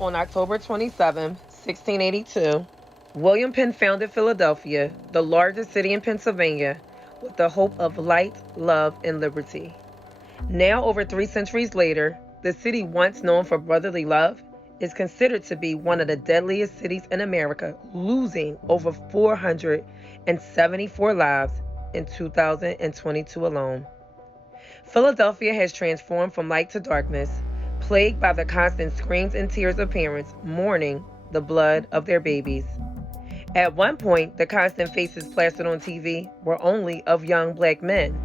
On October 27, 1682, William Penn founded Philadelphia, the largest city in Pennsylvania, with the hope of light, love, and liberty. Now, over 3 centuries later, the city once known for brotherly love is considered to be one of the deadliest cities in America, losing over 474 lives in 2022 alone. Philadelphia has transformed from light to darkness, plagued by the constant screams and tears of parents mourning the blood of their babies. At one point, the constant faces plastered on TV were only of young black men.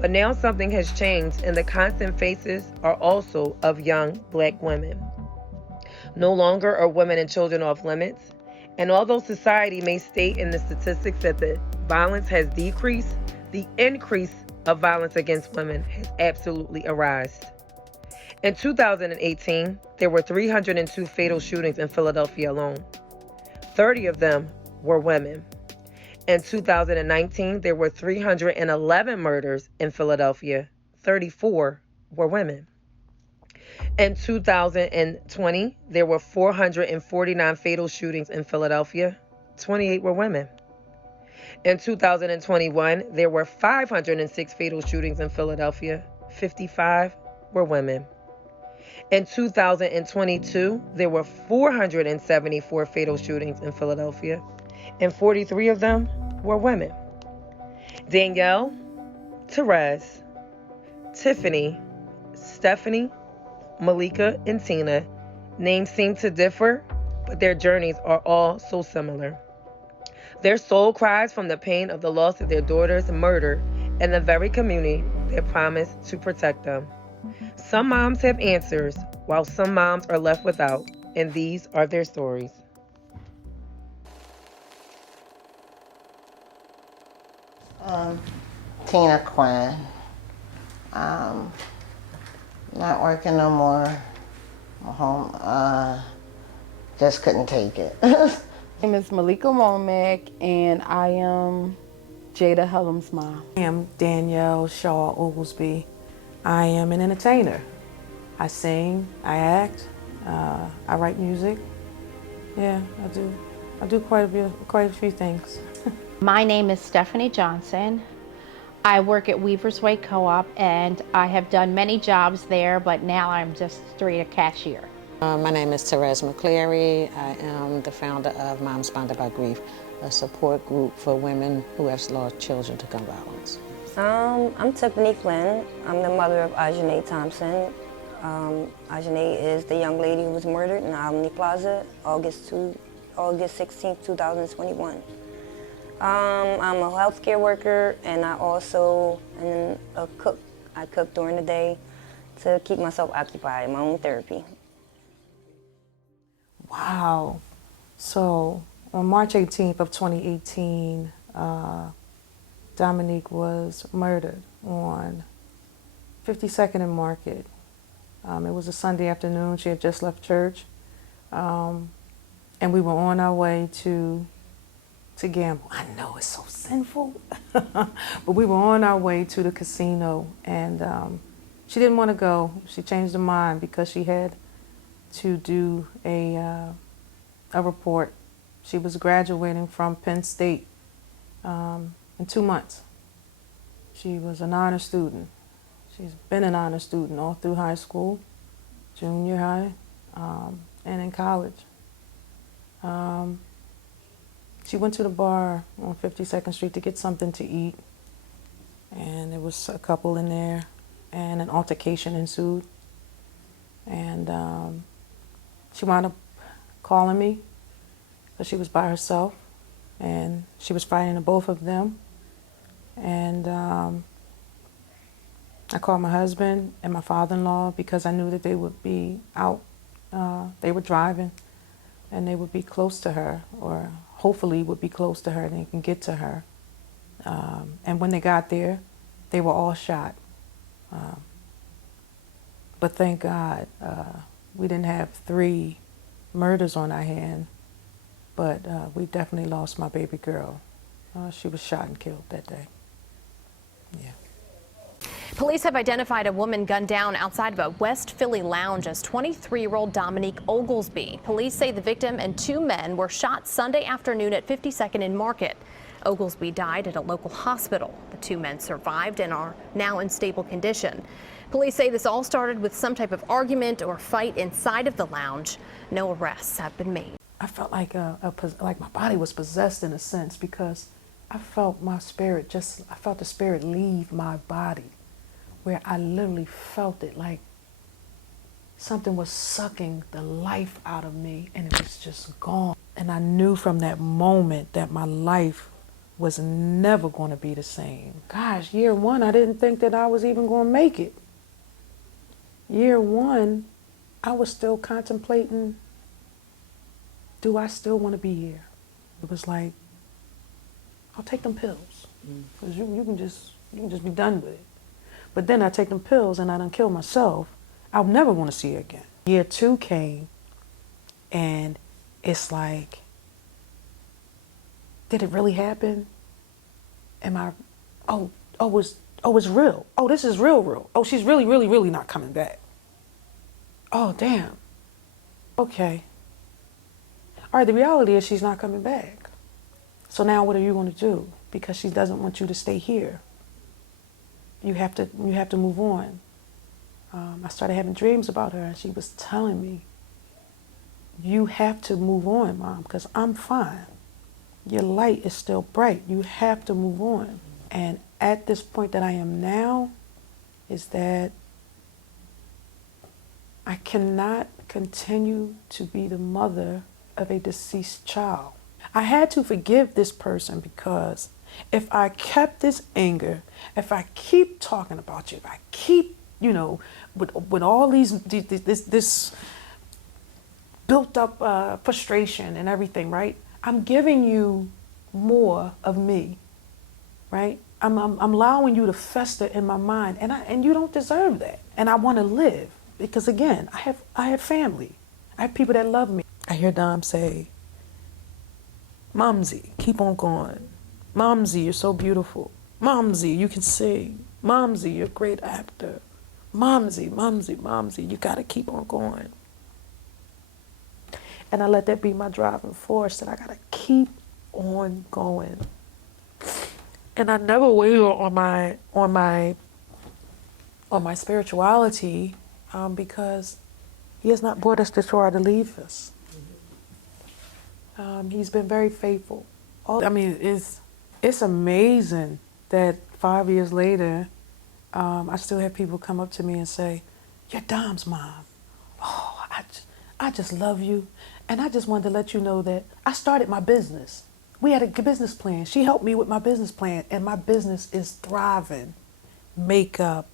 But now something has changed, and the constant faces are also of young black women. No longer are women and children off limits, and although society may state in the statistics that the violence has decreased, the increase of violence against women has absolutely arisen. In 2018, there were 302 fatal shootings in Philadelphia alone. 30 of them were women. In 2019, there were 311 murders in Philadelphia. 34 were women. In 2020, there were 449 fatal shootings in Philadelphia. 28 were women. In 2021, there were 506 fatal shootings in Philadelphia. 55 were women. In 2022, there were 474 fatal shootings in Philadelphia, and 43 of them were women. Danielle, Therese, Tiffany, Stephanie, Malika, and Tina. Names seem to differ, but their journeys are all so similar. Their soul cries from the pain of the loss of their daughters murdered in the very community that promised to protect them. Some moms have answers, while some moms are left without, and these are their stories. Tina Quinn. Not working no more. Home. Just couldn't take it. My name is Malika Womack, and I am Jada Hellum's mom. I am Danielle Shaw Oglesby. I am an entertainer. I sing, I act, I write music. Yeah, I do. I do quite a few things. My name is Stephanie Johnson. I work at Weaver's Way Co-op, and I have done many jobs there, but now I'm just straight a cashier. My name is Therese McCleary. I am the founder of Moms Bonded by Grief, a support group for women who have lost children to gun violence. I'm Tiffany Flynn. I'm the mother of Ajane Thompson. Ajane is the young lady who was murdered in Albany Plaza, August 16, 2021. I'm a healthcare worker, and I also am a cook. I cook during the day to keep myself occupied, my own therapy. Wow. So on March 18th of 2018, Dominique was murdered on 52nd and Market. It was a Sunday afternoon. She had just left church. And we were on our way to gamble. I know it's so sinful. But we were on our way to the casino, and she didn't want to go. She changed her mind because she had to do a report. She was graduating from Penn State in 2 months. She was an honor student. She's been an honor student all through high school, junior high, and in college. She went to the bar on 52nd Street to get something to eat, and there was a couple in there, and an altercation ensued. And she wound up calling me because she was by herself, and she was fighting both of them. And I called my husband and my father-in-law because I knew that they would be out. They were driving, and they would be close to her, or hopefully would be close to her and they can get to her. And when they got there, they were all shot. But thank God we didn't have 3 murders on our hand, but we definitely lost my baby girl. She was shot and killed that day. Yeah. Police have identified a woman gunned down outside of a West Philly lounge as 23-year-old Dominique Oglesby. Police say the victim and two men were shot Sunday afternoon at 52nd and Market. Oglesby died at a local hospital. The two men survived and are now in stable condition. Police say this all started with some type of argument or fight inside of the lounge. No arrests have been made. I felt like like my body was possessed in a sense, because I felt my spirit I felt the spirit leave my body, where I literally felt it like something was sucking the life out of me and it was just gone. And I knew from that moment that my life was never going to be the same. Gosh, year one, I didn't think that I was even going to make it. Year one, I was still contemplating, do I still want to be here? It was like, I'll take them pills, because you can just be done with it. But then I take them pills and I done kill myself. I'll never want to see her again. Year two came, and it's like, did it really happen? Am I, it's real. Oh, this is real. Oh, she's really, really, really not coming back. Oh, damn. Okay. All right, the reality is she's not coming back. So now what are you going to do? Because she doesn't want you to stay here. You have to move on. I started having dreams about her, and she was telling me, you have to move on, Mom, because I'm fine. Your light is still bright. You have to move on. And at this point that I am now, is that I cannot continue to be the mother of a deceased child. I had to forgive this person, because if I kept this anger, if I keep talking about you, if I keep, with all this built up frustration and everything, right? I'm giving you more of me, right? I'm allowing you to fester in my mind, and you don't deserve that. And I want to live, because again, I have family. I have people that love me. I hear Dom say, Momsy, keep on going. Momsy, you're so beautiful. Momsy, you can sing. Momsy, you're a great actor. Momsy, you gotta keep on going. And I let that be my driving force, that I gotta keep on going. And I never waver on my spirituality, because He has not brought us this far to leave us. He's been very faithful. It's amazing that 5 years later, I still have people come up to me and say, "You're Dom's mom. Oh, I just love you. And I just wanted to let you know that I started my business. We had a business plan. She helped me with my business plan, and my business is thriving. Makeup,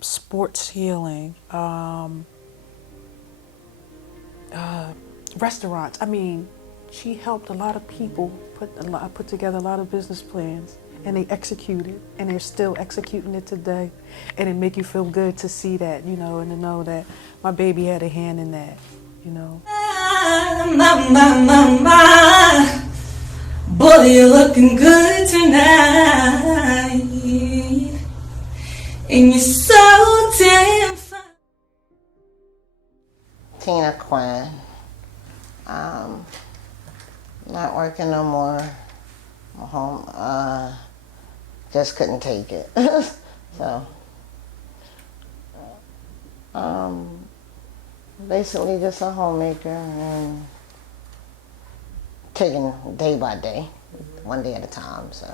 sports healing, restaurants. She helped a lot of people put together a lot of business plans, and they executed, and they're still executing it today. And it make you feel good to see that, and to know that my baby had a hand in that, My. Boy, you're looking good tonight, and you're so damn fine. Tina Quinn. Not working no more. I'm home. Just couldn't take it. So, basically just a homemaker and taking day by day, one day at a time. So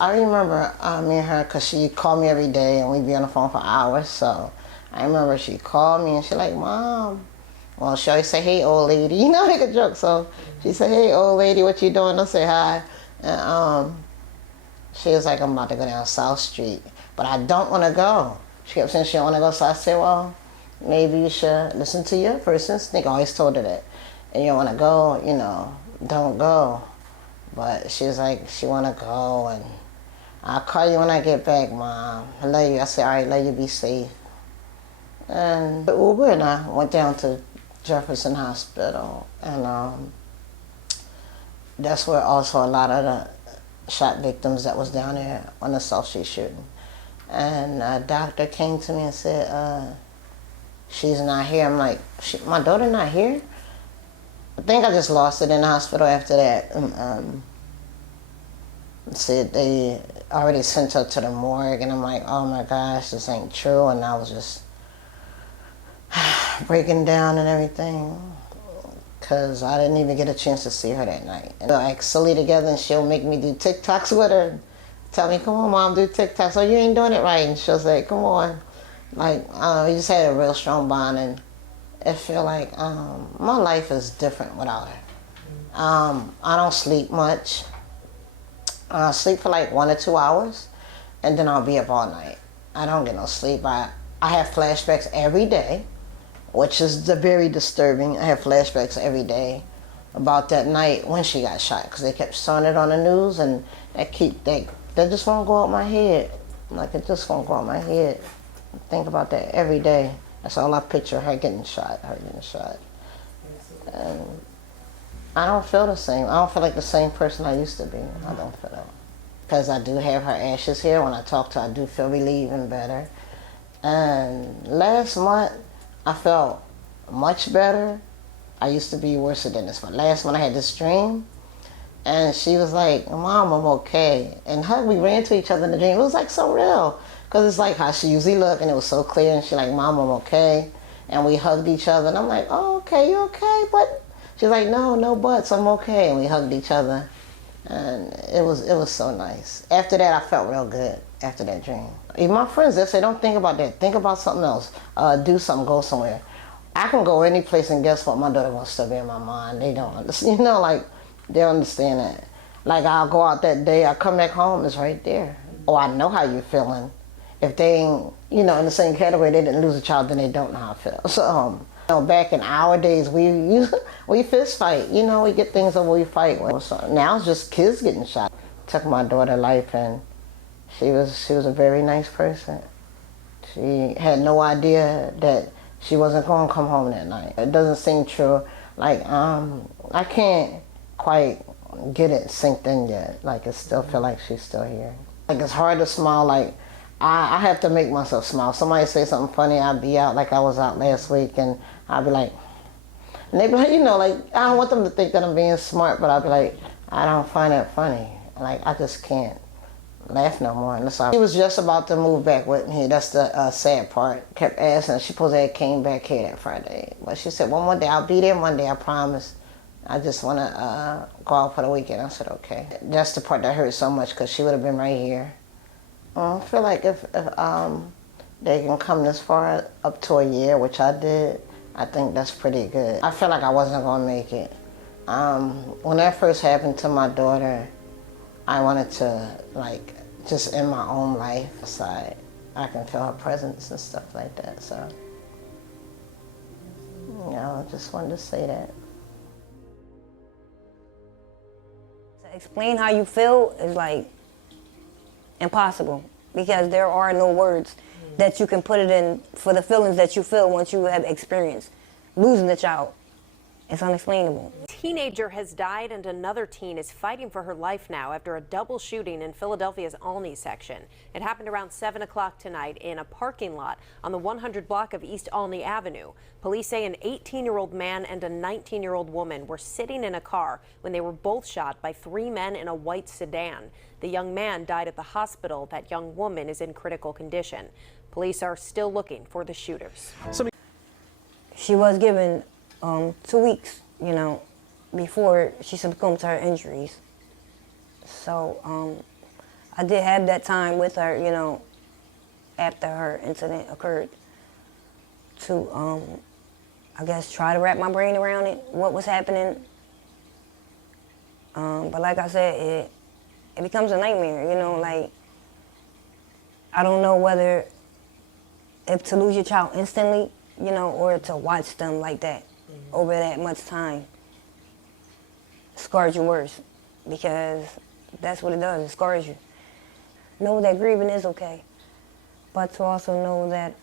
I remember me and her, because she called me every day and we'd be on the phone for hours. So I remember she called me and she like, Mom. Well, she always say, hey, old lady. Make a joke. So she said, hey, old lady, what you doing? I'll say hi. And she was like, I'm about to go down South Street, but I don't want to go. She kept saying she don't want to go. So I said, well, maybe you should listen to your first instinct. I always told her that. And you don't want to go, don't go. But she was like, she want to go, and I'll call you when I get back, Mom. I love you. I said, all right, love you, be safe. And the Uber and I went down to Jefferson Hospital, and that's where also a lot of the shot victims that was down there on the South Street shooting. And a doctor came to me and said, she's not here. I'm like, my daughter not here? I think I just lost it in the hospital after that. Said they already sent her to the morgue, and I'm like, oh my gosh, this ain't true. And I was just breaking down and everything, because I didn't even get a chance to see her that night. And I act silly together, and she'll make me do TikToks with her. Tell me, come on, Mom, do TikToks. Oh, you ain't doing it right. And she'll say, come on. Like, we just had a real strong bond, and I feel like my life is different without her. I don't sleep much. I sleep for like 1 or 2 hours, and then I'll be up all night. I don't get no sleep. I have flashbacks every day, which is very disturbing. I have flashbacks every day about that night when she got shot, because they kept showing it on the news, and that just won't go out my head. Like, it just won't go out my head. I think about that every day. That's all I picture, her getting shot, And I don't feel the same. I don't feel like the same person I used to be. I don't feel that. Because I do have her ashes here. When I talk to her, I do feel relieved and better. And last month, I felt much better. I used to be worse than this, but last month I had this dream, and she was like, Mom, I'm okay. And we ran to each other in the dream. It was like so real, because it's like how she usually look, and it was so clear, and she's like, Mom, I'm okay. And we hugged each other, and I'm like, oh, okay, you okay? But she's like, no buts, I'm okay. And we hugged each other, and it was so nice. After that, I felt real good after that dream. Even my friends, they say, don't think about that. Think about something else. Do something, go somewhere. I can go any place, and guess what? My daughter will still be in my mind. They don't understand, like, they understand that. Like, I'll go out that day, I come back home, it's right there. Or I know how you're feeling. If they ain't, in the same category, they didn't lose a child, then they don't know how I feel. So, back in our days, we fist fight. We get things over, we fight. So now it's just kids getting shot. Took my daughter's life, and she was a very nice person. She had no idea that she wasn't going to come home that night. It doesn't seem true. Like, I can't quite get it synced in yet. Like, it still feel like she's still here. Like, it's hard to smile. Like, I have to make myself smile. Somebody say something funny, I'll be out. Like, I was out last week, and I'll be like, and they be like, like, I don't want them to think that I'm being smart, but I'll be like, I don't find that funny. Like, I just can't laugh no more. And she was just about to move back with me. That's the sad part. Kept asking. She supposed to have came back here that Friday, but she said, one more day, I'll be there Monday, I promise. I just want to go out for the weekend. I said, okay. That's the part that hurt so much, because she would have been right here. I feel like if they can come this far, up to a year, which I did, I think that's pretty good. I feel like I wasn't going to make it. When that first happened to my daughter, I wanted to, like, just in my own life side, I can feel her presence and stuff like that. So, I just wanted to say that. To explain how you feel is like impossible, because there are no words that you can put it in for the feelings that you feel once you have experienced losing a child. It's unexplainable. A teenager has died, and another teen is fighting for her life now after a double shooting in Philadelphia's Olney section. It happened around 7 o'clock tonight in a parking lot on the 100 block of East Olney Avenue. Police say an 18-year-old man and a 19-year-old woman were sitting in a car when they were both shot by 3 men in a white sedan. The young man died at the hospital. That young woman is in critical condition. Police are still looking for the shooters. She was given 2 weeks, before she succumbed to her injuries. So I did have that time with her, after her incident occurred, to, I guess, try to wrap my brain around it, what was happening. But like I said, it becomes a nightmare, like, I don't know whether if to lose your child instantly, or to watch them like that over that much time scars you worse, because that's what it does, it scars you. Know that grieving is okay, but to also know that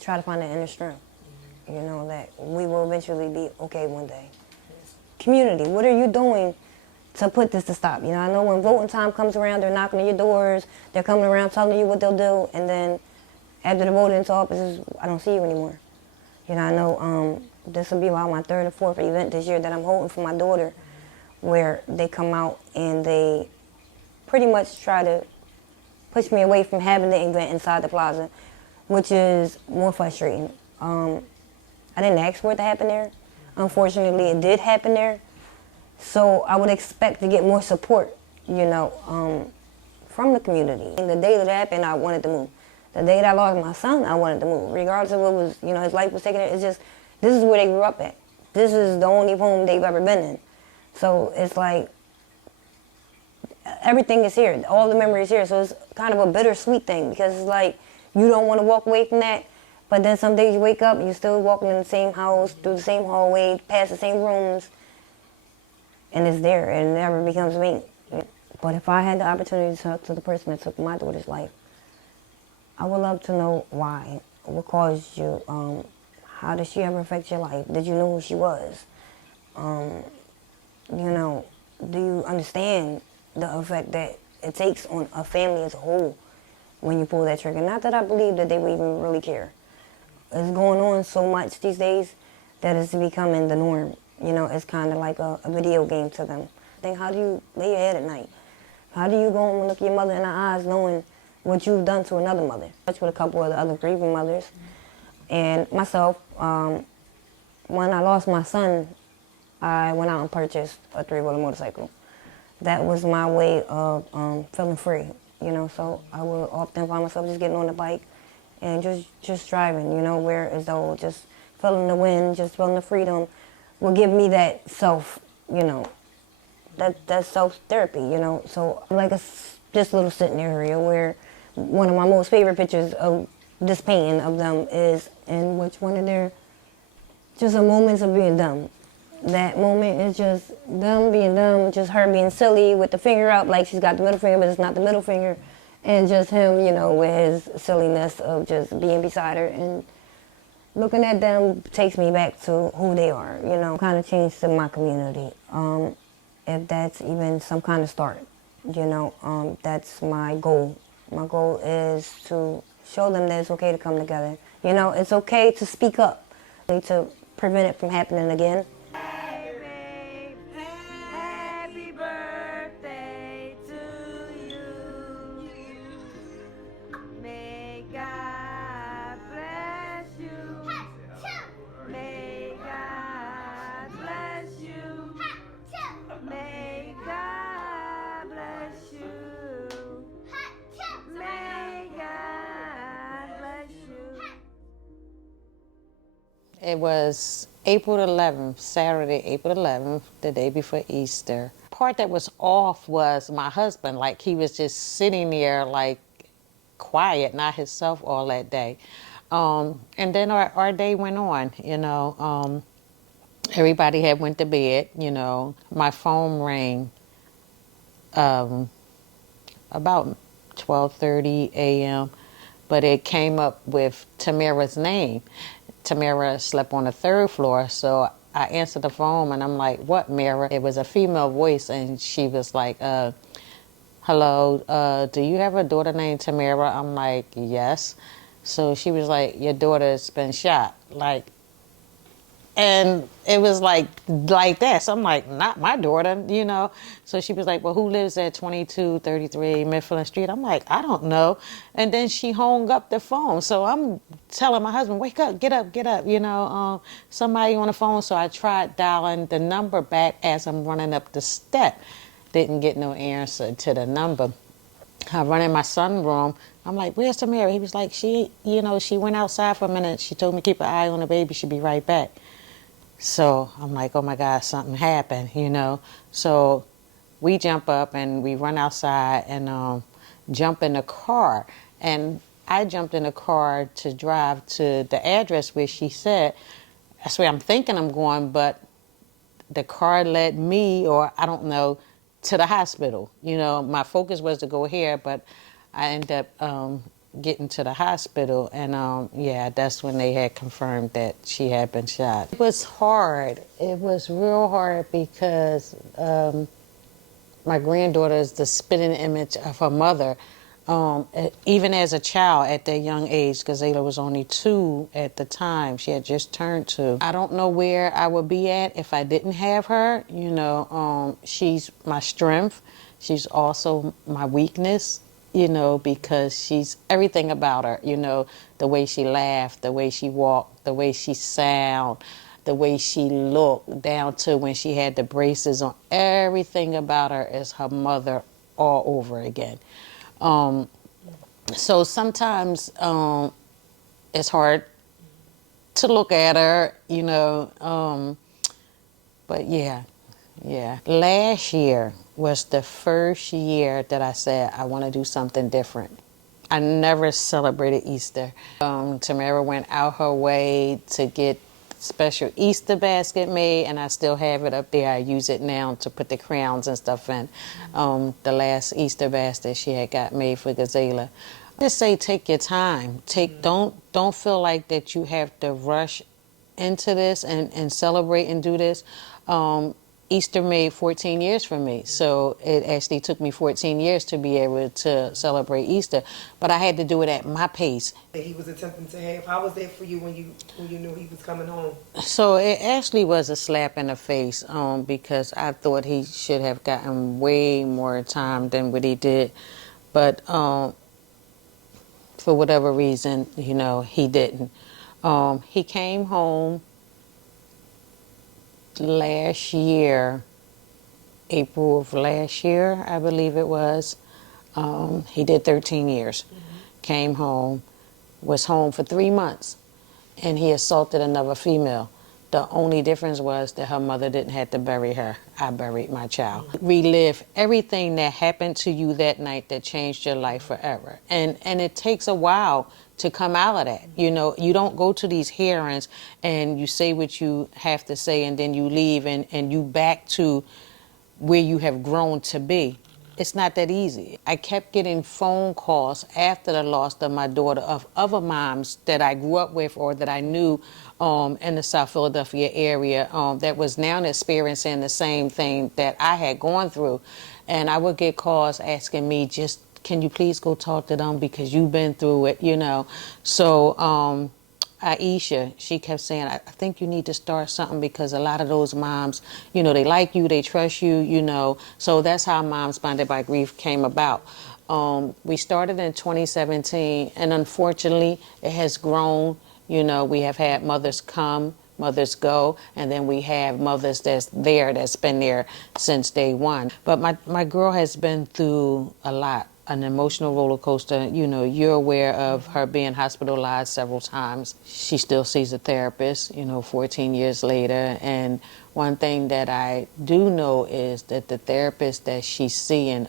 try to find that inner strength, that we will eventually be okay one day. Community, what are you doing to put this to stop. You know, I know when voting time comes around, they're knocking on your doors, they're coming around telling you what they'll do, and then after the voting into office, I don't see you anymore. You know, I know this will be about my third or fourth event this year that I'm holding for my daughter, where they come out and they pretty much try to push me away from having the event inside the plaza, which is more frustrating. I didn't ask for it to happen there. Unfortunately, it did happen there. So I would expect to get more support, you know, from the community. And the day that it happened, I wanted to move. The day that I lost my son, I wanted to move. Regardless of what was, you know, his life was taken, it's just, this is where they grew up at. This is the only home they've ever been in. So it's like, everything is here. All the memories here. So it's kind of a bittersweet thing because it's like, you don't want to walk away from that. But then some days you wake up and you're still walking in the same house, through the same hallway, past the same rooms. And it's there, and it never becomes me. But if I had the opportunity to talk to the person that took my daughter's life, I would love to know why, what caused you, how did she ever affect your life? Did you know who she was? You know, do you understand the effect that it takes on a family as a whole when you pull that trigger? Not that I believe that they would even really care. It's going on so much these days that it's becoming the norm. You know, it's kind of like a video game to them. Think, how do you lay your head at night? How do you go home and look your mother in the eyes knowing what you've done to another mother? I touched with a couple of the other grieving mothers. And myself, when I lost my son, I went out and purchased a three-wheeler motorcycle. That was my way of feeling free, you know, so I would often find myself just getting on the bike and just driving, you know, where as though just feeling the wind, just feeling the freedom will give me that self, you know, that self-therapy, you know. So like this little sitting area where one of my most favorite pictures of this painting of them is in which one of their just a moments of being dumb. That moment is just them being dumb, just her being silly with the finger up like she's got the middle finger, but it's not the middle finger. And just him, you know, with his silliness of just being beside her. And looking at them takes me back to who they are, you know, kind of changed to my community. If that's even some kind of start, you know, that's my goal. My goal is to show them that it's okay to come together. You know, it's okay to speak up, to prevent it from happening again. It was April 11th, Saturday, April 11th, the day before Easter. Part that was off was my husband, like he was just sitting there like quiet, not himself all that day. And then our day went on, you know. Everybody had went to bed, you know. My phone rang about 12:30 a.m., but it came up with Tamara's name. Tamara slept on the third floor, so I answered the phone and I'm like, what, Mara? It was a female voice and she was like, hello, do you have a daughter named Tamara? I'm like, yes. So she was like, your daughter's been shot. Like, and it was like that. So I'm like, not my daughter, you know. So she was like, well, who lives at 2233 Mifflin Street? I'm like, I don't know. And then she hung up the phone. So I'm telling my husband, wake up, get up, you know, somebody on the phone. So I tried dialing the number back as I'm running up the step. Didn't get no answer to the number. I run in my son's room. I'm like, where's Tamara? He was like, she went outside for a minute. She told me keep an eye on the baby. She'll be right back. So I'm like, oh my God, something happened, you know. So we jump up and we run outside and jump in the car. And I jumped in the car to drive to the address where she said, that's where I'm thinking I'm going, but the car led me, or I don't know, to the hospital. You know, my focus was to go here, but I ended up getting to the hospital, and yeah, that's when they had confirmed that she had been shot. It was hard. It was real hard because My granddaughter is the spitting image of her mother. Even as a child at that young age, because Zayla was only 2 at the time. She had just turned 2. I don't know where I would be at if I didn't have her. You know, she's my strength. She's also my weakness, you know, because she's everything about her, you know, the way she laughed, the way she walked, the way she sound, the way she looked, down to when she had the braces on. Everything about her is her mother all over again. So sometimes it's hard to look at her, you know, but yeah. Last year was the first year that I said I want to do something different. I never celebrated Easter. Tamara went out her way to get special Easter basket made, and I still have it up there. I use it now to put the crowns and stuff in. The last Easter basket she had got made for Gazela. Just say take your time. Don't feel like that you have to rush into this and celebrate and do this. Easter made 14 years for me, so it actually took me 14 years to be able to celebrate Easter, but I had to do it at my pace. He was attempting to have. How was that for you when you knew he was coming home? So it actually was a slap in the face, because I thought he should have gotten way more time than what he did, but for whatever reason, you know, he didn't. He came home last year, April of last year, I believe it was. He did 13 years. Came home, was home for 3 months, and he assaulted another female. The only difference was that her mother didn't have to bury her. I buried my child. Relive everything that happened to you that night that changed your life forever. And it takes a while to come out of that. You know, you don't go to these hearings and you say what you have to say and then you leave and you back to where you have grown to be. It's not that easy. I kept getting phone calls after the loss of my daughter of other moms that I grew up with or that I knew in the South Philadelphia area that was now experiencing the same thing that I had gone through. And I would get calls asking me, just, can you please go talk to them because you've been through it, you know. So Aisha, she kept saying, I think you need to start something because a lot of those moms, you know, they like you, they trust you, you know. So that's how Moms Bonded by Grief came about. We started in 2017, and unfortunately, it has grown. You know, we have had mothers come, mothers go, and then we have mothers that's been there since day one. But my girl has been through a lot. An emotional roller coaster. You know, you're aware of her being hospitalized several times. She still sees a therapist, you know, 14 years later. And one thing that I do know is that the therapist that she's seeing,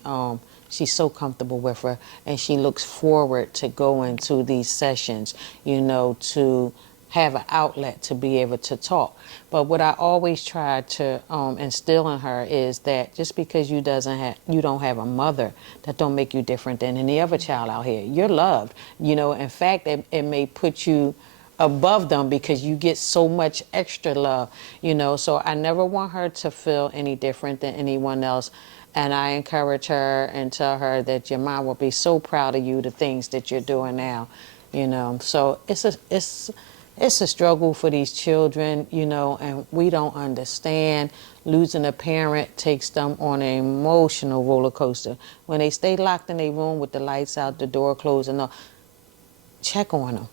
she's so comfortable with her, and she looks forward to going to these sessions, you know, to have an outlet to be able to talk. But what I always try to instill in her is that just because you don't have a mother, that don't make you different than any other child out here. You're loved. You know, in fact, it may put you above them because you get so much extra love, you know. So I never want her to feel any different than anyone else. And I encourage her and tell her that your mom will be so proud of you, the things that you're doing now, you know. So it's a struggle for these children, you know, and we don't understand. Losing a parent takes them on an emotional roller coaster. When they stay locked in their room with the lights out, the door closed, and all, check on them.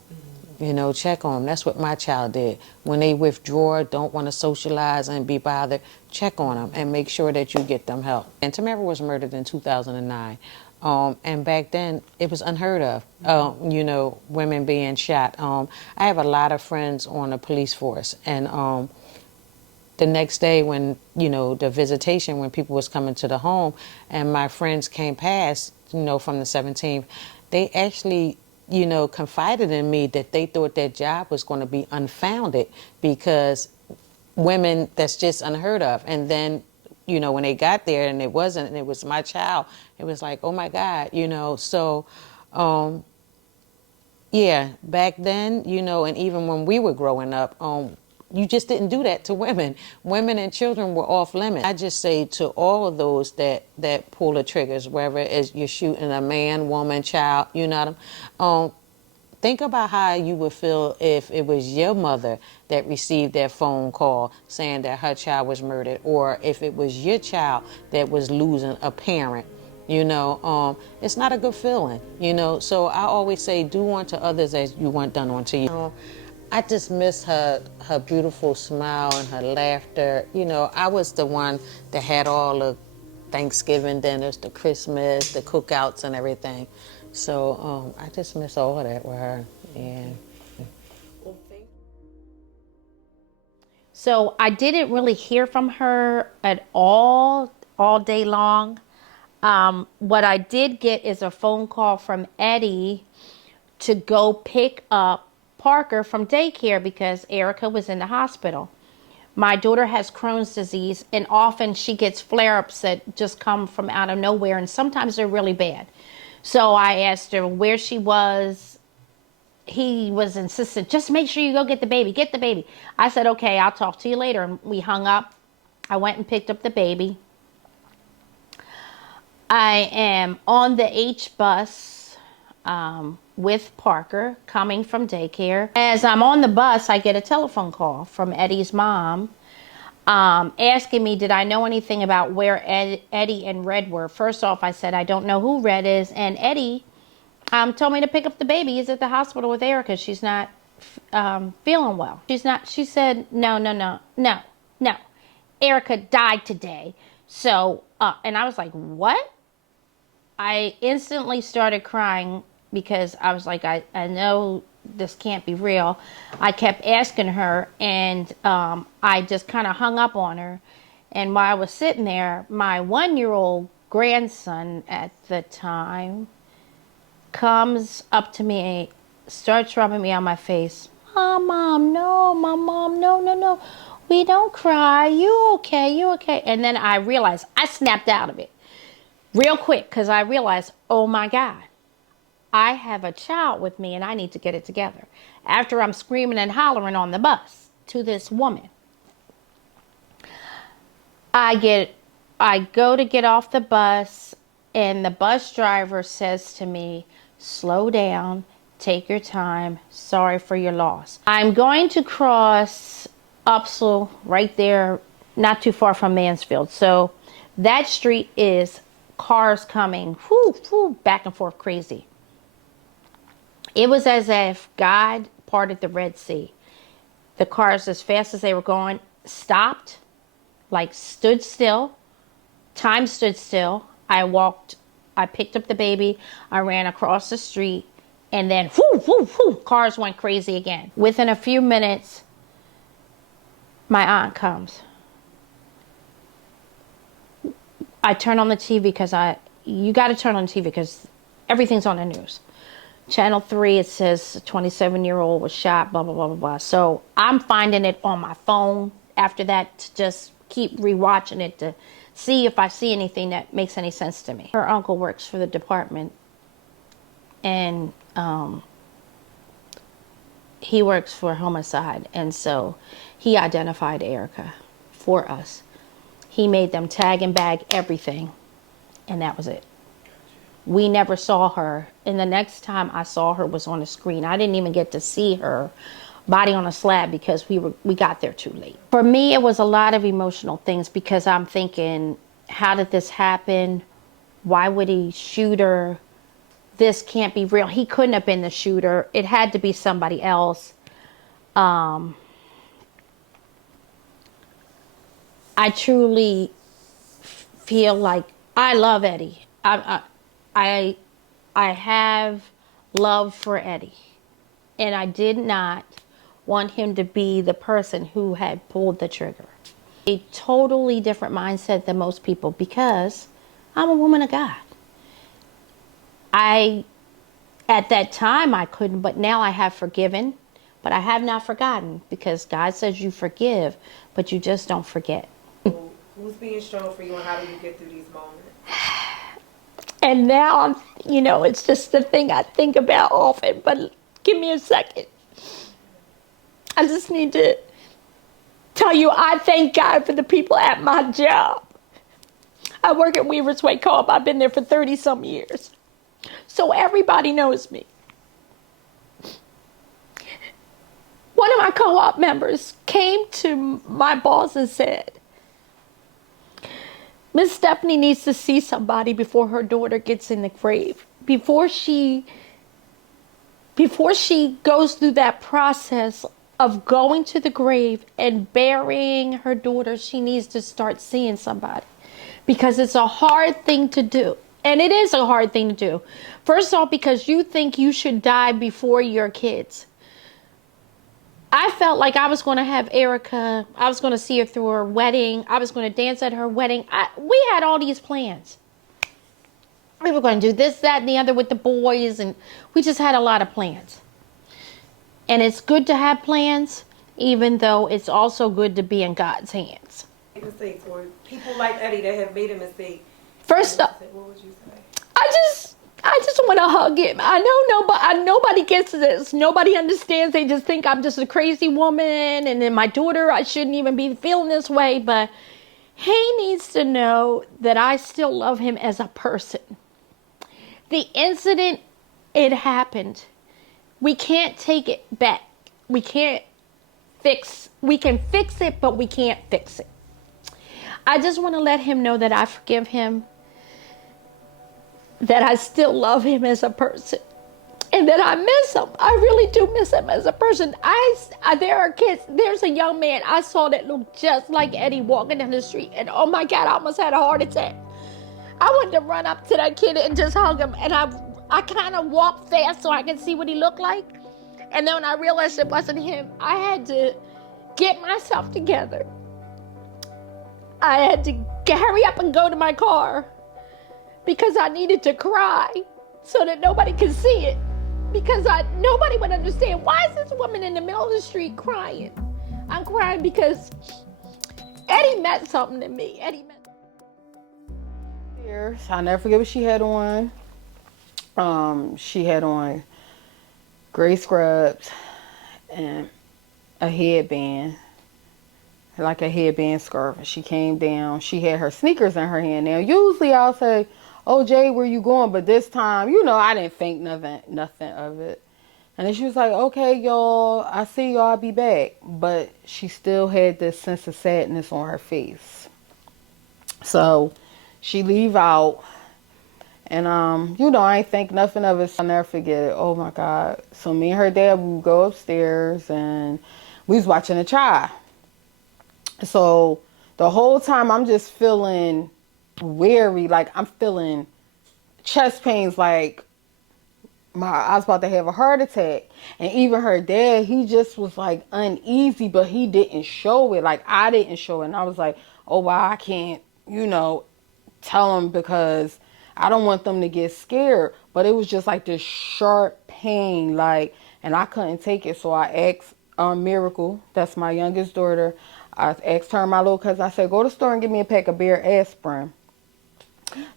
You know, check on them. That's what my child did. When they withdraw, don't want to socialize and be bothered, check on them and make sure that you get them help. And Tamara was murdered in 2009. And back then, it was unheard of, you know, women being shot. I have a lot of friends on the police force. And the next day when, you know, the visitation, when people was coming to the home and my friends came past, you know, from the 17th, they actually, you know, confided in me that they thought their job was going to be unfounded because women, that's just unheard of. And then, you know, when they got there and it wasn't, and it was my child, it was like, oh my God, you know. So, yeah, back then, you know, and even when we were growing up, you just didn't do that to women. Women and children were off limits. I just say to all of those that pull the triggers, whether it's you're shooting a man, woman, child, you know what think about how you would feel if it was your mother that received that phone call saying that her child was murdered, or if it was your child that was losing a parent. You know, it's not a good feeling, you know. So I always say, do unto others as you want done unto you. I just miss her beautiful smile and her laughter. You know, I was the one that had all the Thanksgiving dinners, the Christmas, the cookouts and everything. So I just miss all of that with her. Yeah. So I didn't really hear from her at all day long. What I did get is a phone call from Eddie to go pick up Parker from daycare because Erica was in the hospital. My daughter has Crohn's disease, and often she gets flare-ups that just come from out of nowhere, and sometimes they're really bad. So I asked her where she was. He was insistent, just make sure you go get the baby, get the baby. I said, okay, I'll talk to you later. And we hung up. I went and picked up the baby. I am on the H bus with Parker coming from daycare. As I'm on the bus, I get a telephone call from Eddie's mom asking me, did I know anything about where Eddie and Red were? First off, I said, I don't know who Red is. And Eddie told me to pick up the baby. He's at the hospital with Erica. She's not feeling well. She said, no. Erica died today. So, and I was like, what? I instantly started crying because I was like, I know this can't be real. I kept asking her, and I just kind of hung up on her. And while I was sitting there, my 1-year-old grandson at the time comes up to me, starts rubbing me on my face. Oh, Mom, no, my mom, no. We don't cry. You okay. And then I realized, I snapped out of it real quick because I realized, oh my God, I have a child with me and I need to get it together. After I'm screaming and hollering on the bus to this woman, I go to get off the bus, and the bus driver says to me, slow down, take your time, sorry for your loss. I'm going to cross Upsall right there, not too far from Mansfield. So that street is cars coming, back and forth crazy. It was as if God parted the Red Sea. The cars, as fast as they were going, stopped, like stood still. Time stood still. I picked up the baby, I ran across the street, and then cars went crazy again. Within a few minutes, my aunt comes. I turn on the TV because you got to turn on the TV because everything's on the news. Channel 3, it says a 27-year-old was shot, blah, blah, blah, blah, blah. So I'm finding it on my phone after that to just keep rewatching it to see if I see anything that makes any sense to me. Her uncle works for the department, and he works for homicide, and so he identified Erica for us. He made them tag and bag everything, and that was it. We never saw her, and the next time I saw her was on the screen. I didn't even get to see her body on a slab because we got there too late. For me, it was a lot of emotional things because I'm thinking, how did this happen? Why would he shoot her? This can't be real. He couldn't have been the shooter. It had to be somebody else. I truly feel like I love Eddie. I have love for Eddie, and I did not want him to be the person who had pulled the trigger. A totally different mindset than most people because I'm a woman of God. At that time I couldn't, but now I have forgiven, but I have not forgotten because God says you forgive, but you just don't forget. Who's being strong for you, and how do you get through these moments? And now it's just the thing I think about often, but give me a second. I just need to tell you, I thank God for the people at my job. I work at Weaver's Way Co-op. I've been there for 30-some years. So everybody knows me. One of my co-op members came to my boss and said, Miss Stephanie needs to see somebody before her daughter gets in the grave. Before she goes through that process of going to the grave and burying her daughter, she needs to start seeing somebody. Because it's a hard thing to do. And it is a hard thing to do. First off, because you think you should die before your kids. I felt like I was going to have Erica. I was going to see her through her wedding. I was going to dance at her wedding. We had all these plans. We were going to do this, that, and the other with the boys. And we just had a lot of plans. And it's good to have plans, even though it's also good to be in God's hands. Mistakes or people like Eddie that have made a mistake. First up, what would you say? I just want to hug him. I know nobody gets this. Nobody understands. They just think I'm just a crazy woman. And then my daughter, I shouldn't even be feeling this way. But he needs to know that I still love him as a person. The incident, it happened. We can't take it back. We can fix it, but we can't fix it. I just want to let him know that I forgive him, that I still love him as a person, and that I miss him. I really do miss him as a person. There are kids. There's a young man I saw that looked just like Eddie walking down the street, and oh my God, I almost had a heart attack. I wanted to run up to that kid and just hug him, and I kind of walked fast so I could see what he looked like. And then when I realized it wasn't him, I had to get myself together. I had to hurry up and go to my car because I needed to cry so that nobody could see it. Because nobody would understand, why is this woman in the middle of the street crying? I'm crying because Eddie meant something to me. Eddie meant. I'll never forget what she had on. She had on gray scrubs and a headband. Like a headband scarf, and she came down. She had her sneakers in her hand. Now, usually I'll say, "Oh, Jay, where you going?" But this time, I didn't think nothing of it. And then she was like, "Okay, y'all, I see y'all. I'll be back." But she still had this sense of sadness on her face. So she leave out, and I ain't think nothing of it. I'll never forget it. Oh my God! So me and her dad, we would go upstairs, and we was watching a child. So the whole time I'm just feeling weary, like I'm feeling chest pains, like I was about to have a heart attack. And even her dad, he just was like uneasy, but he didn't show it. Like I didn't show it. And I was like, oh wow, I can't, tell them because I don't want them to get scared. But it was just like this sharp pain, and I couldn't take it. So I asked Miracle, that's my youngest daughter, I asked her and my little cousin, I said, go to the store and give me a pack of Bear aspirin.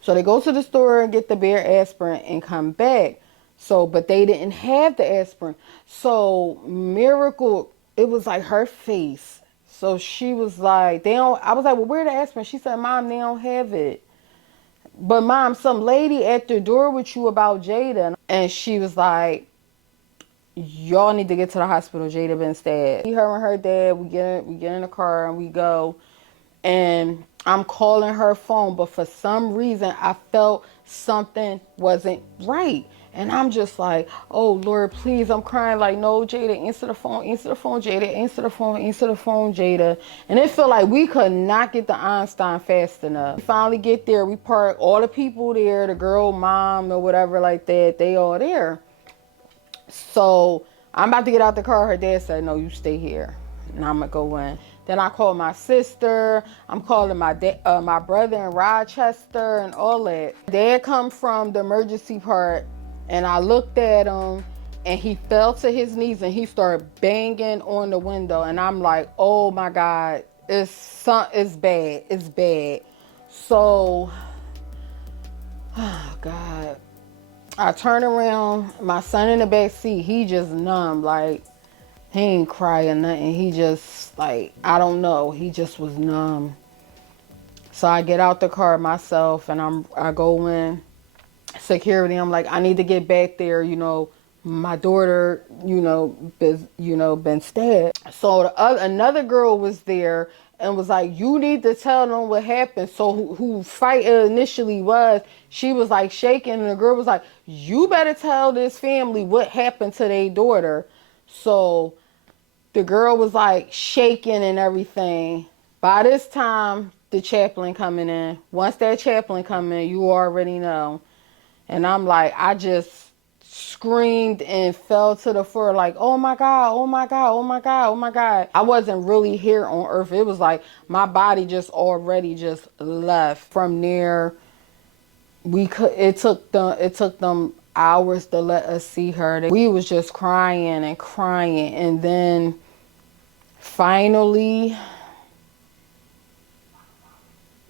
So they go to the store and get the Bear aspirin and come back. But they didn't have the aspirin. So Miracle, it was like her face. So she was like, I was like, well, where the aspirin? She said, Mom, they don't have it. But Mom, some lady at the door with you about Jada. And she was like, y'all need to get to the hospital. Jada been stabbed. Her and her dad, we get in the car and we go. And I'm calling her phone, but for some reason I felt something wasn't right. And I'm just like, oh Lord, please. I'm crying like, no, Jada, answer the phone, Jada, answer the phone, Jada. And it felt like we could not get the Einstein fast enough. We finally get there. We park all the people there, the girl, mom, or whatever like that. They all there. So I'm about to get out the car. Her dad said, no, you stay here. And I'm going to go in. Then I called my sister. I'm calling my brother in Rochester and all that. Dad come from the emergency part, and I looked at him, and he fell to his knees, and he started banging on the window. And I'm like, oh, my God, it's bad. It's bad. So, oh, God. I turn around, my son in the back seat, he just numb, like He ain't cry or nothing. He just, like, I don't know. He just was numb. So I get out the car myself and I go in. Security, I'm like, I need to get back there, my daughter, been stabbed. So another girl was there and was like, you need to tell them what happened. So who fight initially was, she was like shaking, and the girl was like, you better tell this family what happened to their daughter. So the girl was like shaking and everything. By this time, the chaplain coming in. Once that chaplain come in, you already know. And I'm like, I just screamed and fell to the floor like, oh my God, oh my God, oh my God, oh my God. I wasn't really here on earth. It was like my body just already just left. From there, it took them hours to let us see her. We was just crying and crying. And then finally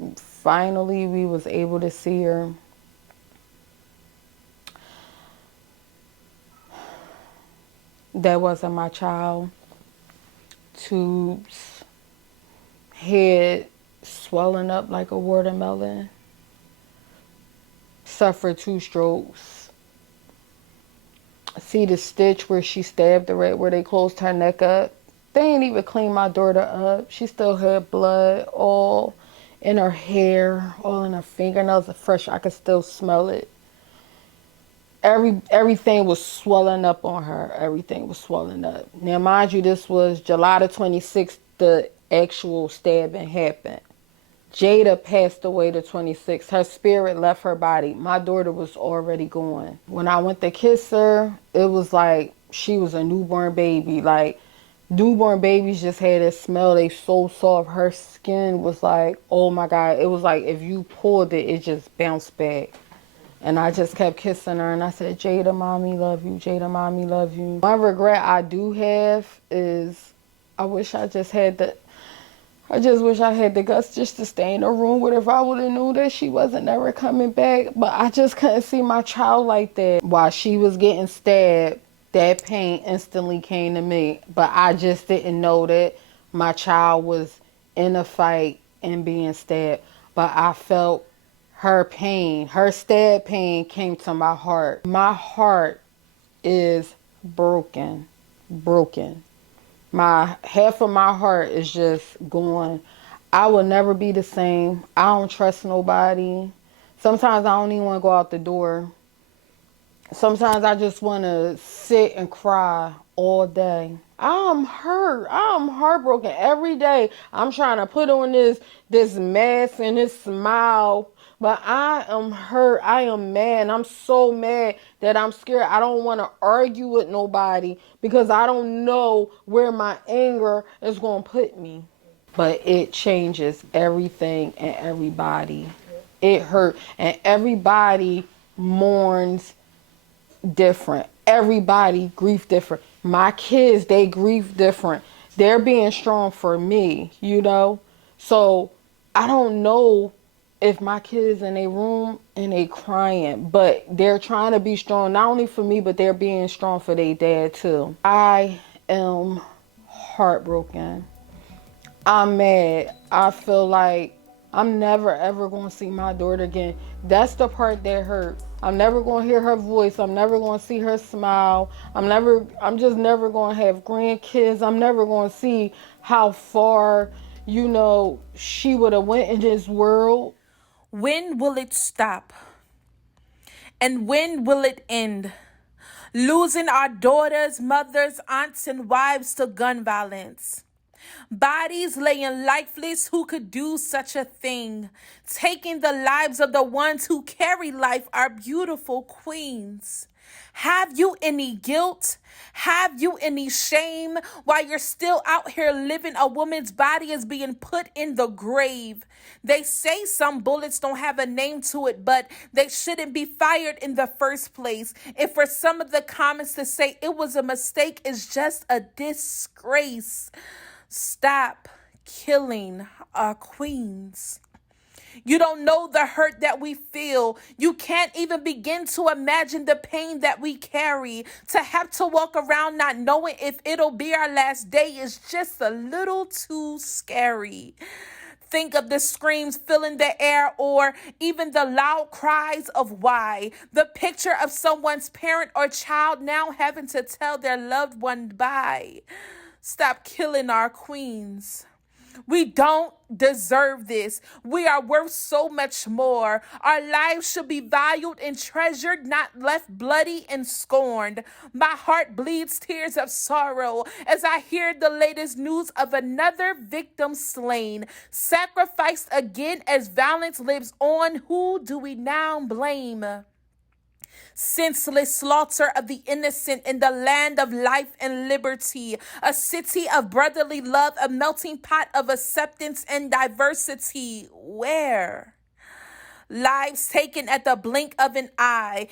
we was able to see her. That wasn't my child. Tubes, head swelling up like a watermelon. Suffered 2 strokes. See the stitch where she stabbed her at, where they closed her neck up. They ain't even clean my daughter up. She still had blood all in her hair, all in her fingernails. Fresh, I could still smell it. Everything was swelling up on her. Everything was swelling up. Now, mind you, this was July the 26th, the actual stabbing happened. Jada passed away the 26th. Her spirit left her body. My daughter was already gone. When I went to kiss her, it was like she was a newborn baby. Like, newborn babies just had this smell. They so soft. Her skin was like, oh my God. It was like if you pulled it, it just bounced back. And I just kept kissing her, and I said, Jada, mommy, love you. Jada, mommy, love you. One regret I do have is I wish I had the guts just to stay in the room with her. If I would have knew that she wasn't ever coming back. But I just couldn't see my child like that. While she was getting stabbed, that pain instantly came to me. But I just didn't know that my child was in a fight and being stabbed. But I felt her pain, her stab pain came to my heart. My heart is broken. Half of my heart is just gone. I will never be the same. I don't trust nobody. Sometimes I don't even want to go out the door. Sometimes I just want to sit and cry all day. I'm hurt. I'm heartbroken every day. I'm trying to put on this mask and this smile. But I am hurt. I am mad. I'm so mad that I'm scared. I don't want to argue with nobody because I don't know where my anger is going to put me. But it changes everything and everybody. It hurt. And everybody mourns different. Everybody grief different. My kids, they grieve different. They're being strong for me, So I don't know if my kids in a room and they crying, but they're trying to be strong, not only for me, but they're being strong for their dad too. I am heartbroken. I'm mad. I feel like I'm never ever going to see my daughter again. That's the part that hurt. I'm never going to hear her voice. I'm never going to see her smile. I'm just never going to have grandkids. I'm never going to see how far, she would have went in this world. When will it stop? And when will it end? Losing our daughters, mothers, aunts, and wives to gun violence. Bodies laying lifeless, who could do such a thing? Taking the lives of the ones who carry life, our beautiful queens. Have you any guilt? Have you any shame while you're still out here living? A woman's body is being put in the grave. They say some bullets don't have a name to it, but they shouldn't be fired in the first place. And for some of the comments to say it was a mistake is just a disgrace. Stop killing our queens. You don't know the hurt that we feel. You can't even begin to imagine the pain that we carry. To have to walk around not knowing if it'll be our last day is just a little too scary. Think of the screams filling the air or even the loud cries of why. The picture of someone's parent or child now having to tell their loved one bye. Stop killing our queens. We don't deserve this. We are worth so much more. Our lives should be valued and treasured, not left bloody and scorned. My heart bleeds tears of sorrow as I hear the latest news of another victim slain, sacrificed again as violence lives on. Who do we now blame? Senseless slaughter of the innocent in the land of life and liberty, a city of brotherly love, a melting pot of acceptance and diversity. Where? Lives taken at the blink of an eye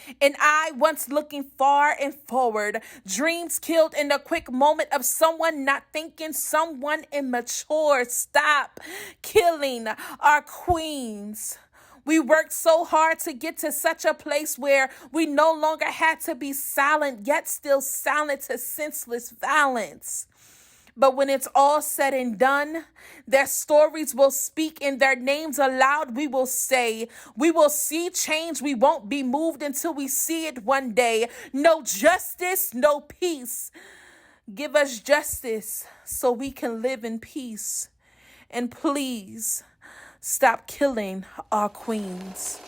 once looking far and forward. Dreams killed in the quick moment of someone not thinking, someone immature. Stop killing our queens. We worked so hard to get to such a place where we no longer had to be silent, yet still silent to senseless violence. But when it's all said and done, their stories will speak and their names aloud we will say. We will see change. We won't be moved until we see it one day. No justice, no peace. Give us justice so we can live in peace. And please, stop killing our queens.